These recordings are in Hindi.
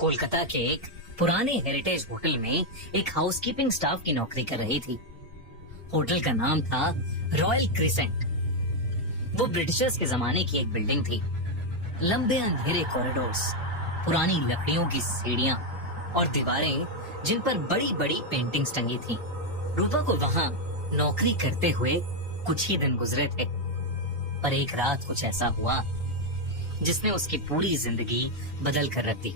कोलकाता के एक पुराने हेरिटेज होटल में एक हाउसकीपिंग स्टाफ की नौकरी कर रही थी। होटल का नाम था रॉयल क्रिसेंट। वो ब्रिटिशर्स के जमाने की एक बिल्डिंग थी। लंबे अंधेरे कॉरिडोर्स, पुरानी लकड़ियों की सीढ़ियां और दीवारें जिन पर बड़ी बड़ी पेंटिंग्स टंगी थी। रूपा को वहां नौकरी करते हुए कुछ ही दिन गुजरे थे, पर एक रात कुछ ऐसा हुआ जिसने उसकी पूरी जिंदगी बदल कर रख दी।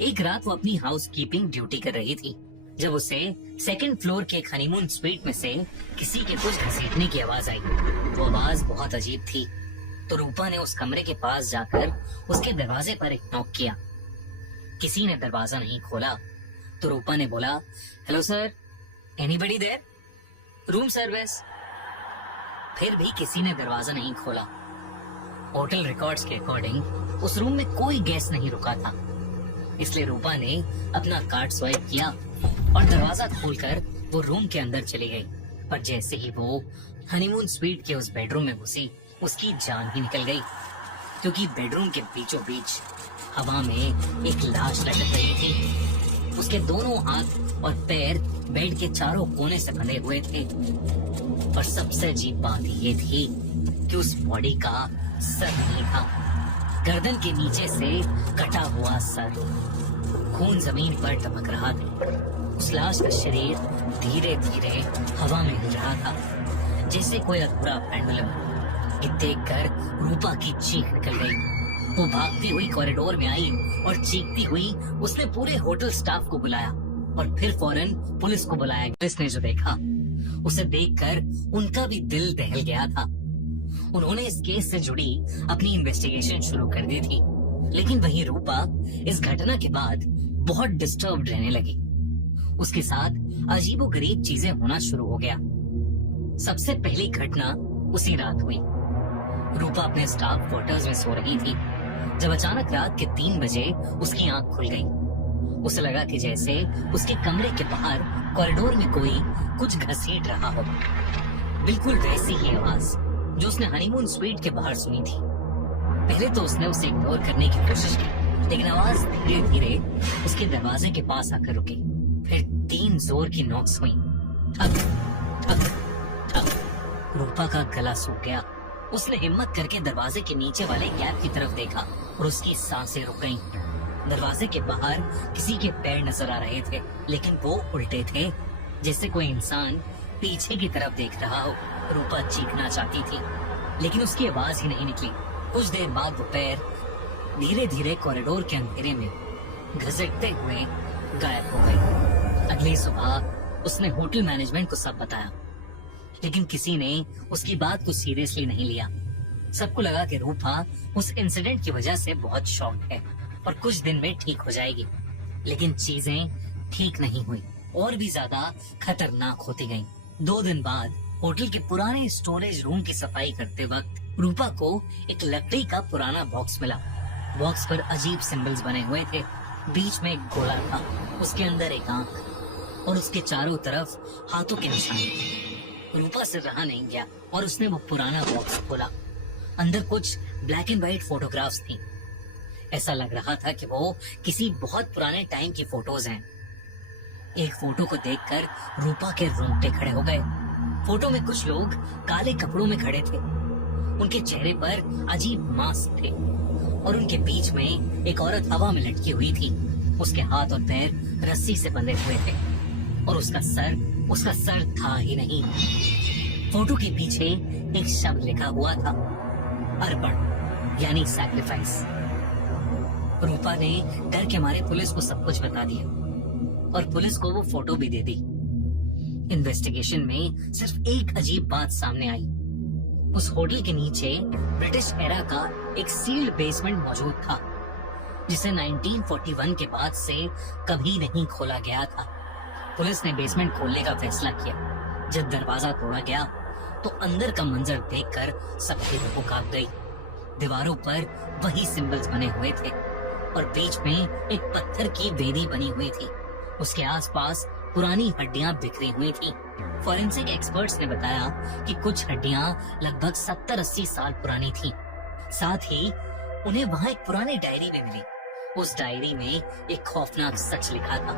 एक रात वो अपनी हाउसकीपिंग ड्यूटी कर रही थी जब उसे सेकंड फ्लोर के एक हनीमून स्वीट में से किसी के कुछ घसीटने की आवाज आई। वो आवाज बहुत अजीब थी, तो रूपा ने उस कमरे के पास जाकर उसके दरवाजे पर एक नॉक किया। किसी ने दरवाजा नहीं खोला, तो रूपा ने बोला, hello sir, anybody there? Room service. फिर भी किसी ने दरवाजा नहीं खोला। होटल रिकॉर्ड्स के अकॉर्डिंग उस रूम में कोई गेस्ट नहीं रुका था, इसलिए रूपा ने अपना कार्ड स्वाइप किया और दरवाजा खोलकर वो रूम के अंदर चली गई। पर जैसे ही वो हनीमून स्वीट के उस बेडरूम में घुसी, उसकी जान ही निकल गई, क्योंकि बेडरूम के बीचों बीच हवा में एक लाश लटक रही थी। उसके दोनों हाथ और पैर बेड के चारों कोने से बंधे हुए थे। और सबसे अजीब बात ये थी कि उस बॉडी का सर नहीं था, गर्दन के नीचे से कटा हुआ सर। खून जमीन पर टपक रहा था। उस लाश का शरीर धीरे धीरे हवा में हिल रहा था, जैसे कोई अधूरा पेंडुलम। ये देखकर रूपा की चीख निकल गई। वो भागती हुई कॉरिडोर में आई और चीखती हुई उसने पूरे होटल स्टाफ को बुलाया और फिर फौरन पुलिस को बुलाया। पुलिस ने जो देखा, उसे देखकर उनका भी दिल दहल गया था। उन्होंने इस केस से जुड़ी अपनी इन्वेस्टिगेशन शुरू कर दी थी, लेकिन वही रूपा इस घटना के बाद बहुत डिस्टर्ब्ड रहने लगी। उसके साथ अजीबोगरीब चीजें होना शुरू हो गया। सबसे पहली घटना उसी रात हुई। रूपा अपने स्टाफ क्वार्टर्स में सो रही थी जब अचानक रात के 3 बजे उसकी आंख खुल गई। उसे लगा कि जैसे उसके कमरे के बाहर कॉरिडोर में कोई कुछ घसीट रहा हो। बिल्कुल वैसी ही आवाज जो उसने हनीमून स्वीट के बाहर सुनी थी। पहले तो उसने उसे इग्नोर करने की कोशिश की, लेकिन आवाज धीरे धीरे उसके दरवाजे के पास आकर रुकी। फिर 3 जोर की नॉक्स हुई। ठक ठक ठक। रूपा का गला सूख गया। उसने हिम्मत करके दरवाजे के नीचे वाले गैप की तरफ देखा और उसकी सांसें रुक गईं। दरवाजे के बाहर किसी के पैर नजर आ रहे थे, लेकिन वो उल्टे थे, जैसे कोई इंसान पीछे की तरफ देख रहा हो। रूपा चीखना चाहती थी, लेकिन उसकी आवाज ही नहीं निकली। कुछ देर बाद वो पैर धीरे धीरे कॉरिडोर के अंधेरे में घसीटते हुए गायब हो गए। अगली सुबह उसने होटल मैनेजमेंट को सब बताया, लेकिन किसी ने उसकी बात को सीरियसली नहीं लिया। सबको लगा कि रूपा उस इंसिडेंट की वजह से बहुत शॉक्ड है और कुछ दिन में ठीक हो जाएगी। लेकिन चीजें ठीक नहीं हुई, और भी ज्यादा खतरनाक होती गईं। 2 दिन बाद होटल के पुराने स्टोरेज रूम की सफाई करते वक्त रूपा को एक लकड़ी का पुराना बॉक्स मिला। बॉक्स पर अजीब सिंबल्स बने हुए थे। बीच में एक गोला था, उसके अंदर एक आंख और उसके चारों तरफ हाथों के निशान। रूपा से रहा नहीं गया और उसने वो पुराना बॉक्स खोला। अंदर कुछ ब्लैक एंड व्हाइट फोटोग्राफ्स थी। ऐसा लग रहा था कि वो किसी बहुत पुराने टाइम की फोटोज हैं। एक फोटो को देखकर रूपा के रोंगटे खड़े हो गए। फोटो में कुछ लोग काले कपड़ों में खड़े थे। उनके चेहरे पर अजीब मास्क थे और उनके बीच में एक औरत हवा में लटकी हुई थी। उसके हाथ और पैर रस्सी से बंधे हुए थे और उसका सर था ही नहीं। फोटो के पीछे एक शब्द लिखा हुआ था, अर्पण, यानी सैक्रिफाइस। रूपा ने डर के मारे पुलिस को सब कुछ बता दिया और पुलिस को वो फोटो भी दे दी। इन्वेस्टिगेशन में सिर्फ एक अजीब बात सामने आई। उस होटल के नीचे ब्रिटिश एरा का एक सील्ड बेसमेंट मौजूद था, जिसे 1941 के बाद से कभी नहीं खोला गया था। पुलिस ने बेसमेंट खोलने का फैसला किया। जब दरवाजा तोड़ा गया तो अंदर का मंजर देखकर सबकी रूह कांप गई। दीवारों पर वही सिंबल्स बने हुए थे और बीच में एक पत्थर की वेदी बनी हुई थी। उसके आसपास पुरानी हड्डियां बिखरी हुई थी। फॉरेंसिक एक्सपर्ट्स ने बताया कि कुछ हड्डियां लगभग 70-80 साल पुरानी थी। साथ ही उन्हें वहां एक पुरानी डायरी भी मिली, उस डायरी में एक खौफनाक सच लिखा था।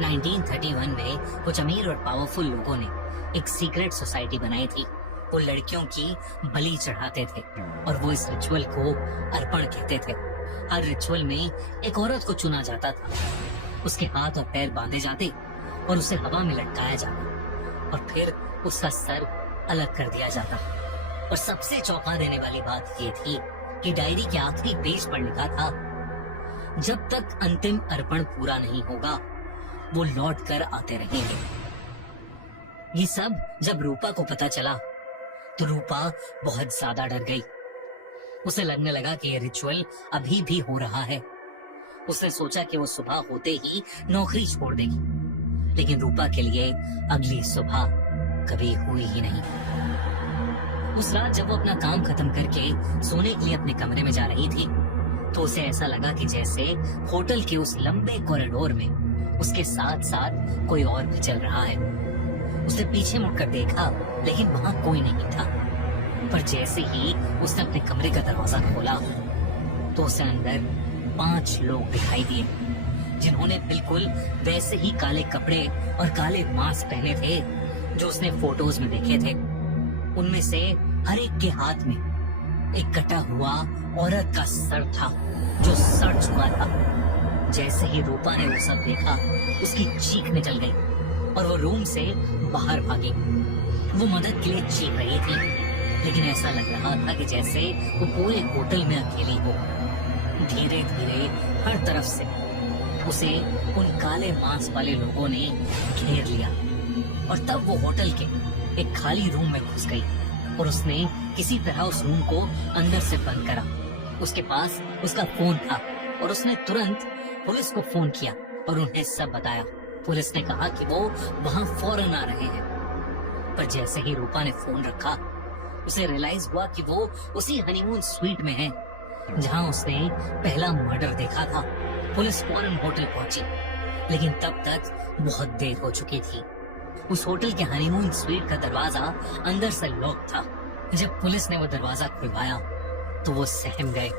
1931 में कुछ अमीर और पावरफुल लोगों ने एक सीक्रेट सोसाइटी बनाई थी। वो लड़कियों की बलि चढ़ाते थे और वो इस रिचुअल को अर्पण कहते थे। हर रिचुअल में एक औरत को चुना जाता था, उसके हाथ और पैर बांधे जाते और उसे हवा में लटकाया जाता और फिर उसका सर अलग कर दिया जाता। और सबसे चौंका देने वाली बात ये थी कि डायरी के आखिरी पेज पर लिखा था, जब तक अंतिम अर्पण पूरा नहीं होगा वो लौट कर आते रहेंगे। ये सब जब रूपा को पता चला तो रूपा बहुत ज्यादा डर गई। उसे लगने लगा कि ये रिचुअल अभी भी हो रहा है। उसने सोचा कि वो सुबह होते ही नौकरी छोड़ देगी, लेकिन रूपा के लिए अगली सुबह कभी हुई ही नहीं। उस रात जब वो अपना काम खत्म करके सोने के लिए अपने कमरे में जा रही थी तो उसे ऐसा लगा कि जैसे होटल के उस लंबे कॉरिडोर में उसके साथ साथ कोई और भी चल रहा है। उसने पीछे मुड़कर देखा लेकिन वहां कोई नहीं था। पर जैसे ही उसने अपने कमरे का दरवाजा खोला तो उसे अंदर 5 लोग दिखाई दिए, जिन्होंने बिल्कुल वैसे ही काले कपड़े और काले मास्क पहने थे जो उसने फोटोज में देखे थे। उनमें से हर एक के हाथ में एक कटा हुआ औरत का सर था जो सड़ चुका था। जैसे ही रूपा ने वो सब देखा उसकी चीख निकल गई और वो रूम से बाहर भागी। वो मदद के लिए चीख रही थी, लेकिन ऐसा लग रहा था कि जैसे वो पूरे होटल में अकेली हो। धीरे धीरे हर तरफ से उसे उन काले मांस वाले लोगों ने घेर लिया और तब वो होटल के एक खाली रूम में घुस गई और उसने किसी तरह उस रूम को अंदर से बंद करा। उसके पास उसका फोन था और उसने तुरंत पुलिस को फोन किया और उन्हें सब बताया। पुलिस ने कहा कि वो वहां फौरन आ रहे हैं। पर जैसे ही रूपा ने फोन रखा उसे रियलाइज हुआ कि वो उसी हनीमून स्वीट में है जहां उसने पहला मर्डर देखा था। पुलिस फौरन होटल पहुंची, लेकिन तब तक बहुत देर हो चुकी थी। उस होटल के हनीमून स्वीट का दरवाजा अंदर से लॉक था। जब पुलिस ने वो दरवाजा खुलवाया तो वो सहम गए।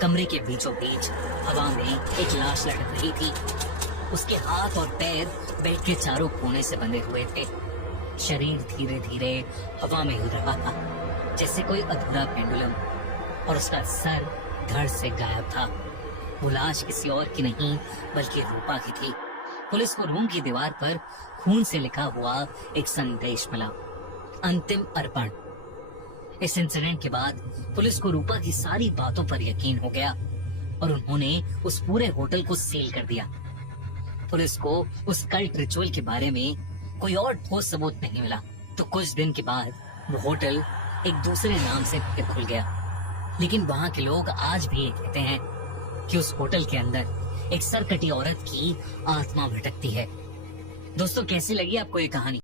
कमरे के बीचों बीच हवा में एक लाश लटक रही थी। उसके हाथ और पैर बेड के चारों कोने से बंधे हुए थे। शरीर धीरे धीरे हवा में हिल रहा था जैसे कोई अधूरा पेंडुलम, और उसका सर धड़ से गायब था। वो लाश किसी और की नहीं बल्कि रूपा की थी। पुलिस को रूम की दीवार पर खून से लिखा हुआ एक संदेश मिला, अंतिम अर्पण। इस इंसिडेंट के बाद पुलिस को रूपा की सारी बातों पर यकीन हो गया और उन्होंने उस पूरे होटल को सील कर दिया। पुलिस को उस कल्ट रिचुअल के बारे में कोई और ठोस सबूत नहीं मिला। तो कुछ दिन के बाद वो होटल एक दूसरे नाम से फिर खुल गया, लेकिन वहाँ के लोग आज भी ये कहते हैं कि उस होटल के अंदर एक सरकटी औरत की आत्मा भटकती है। दोस्तों, कैसी लगी आपको ये कहानी?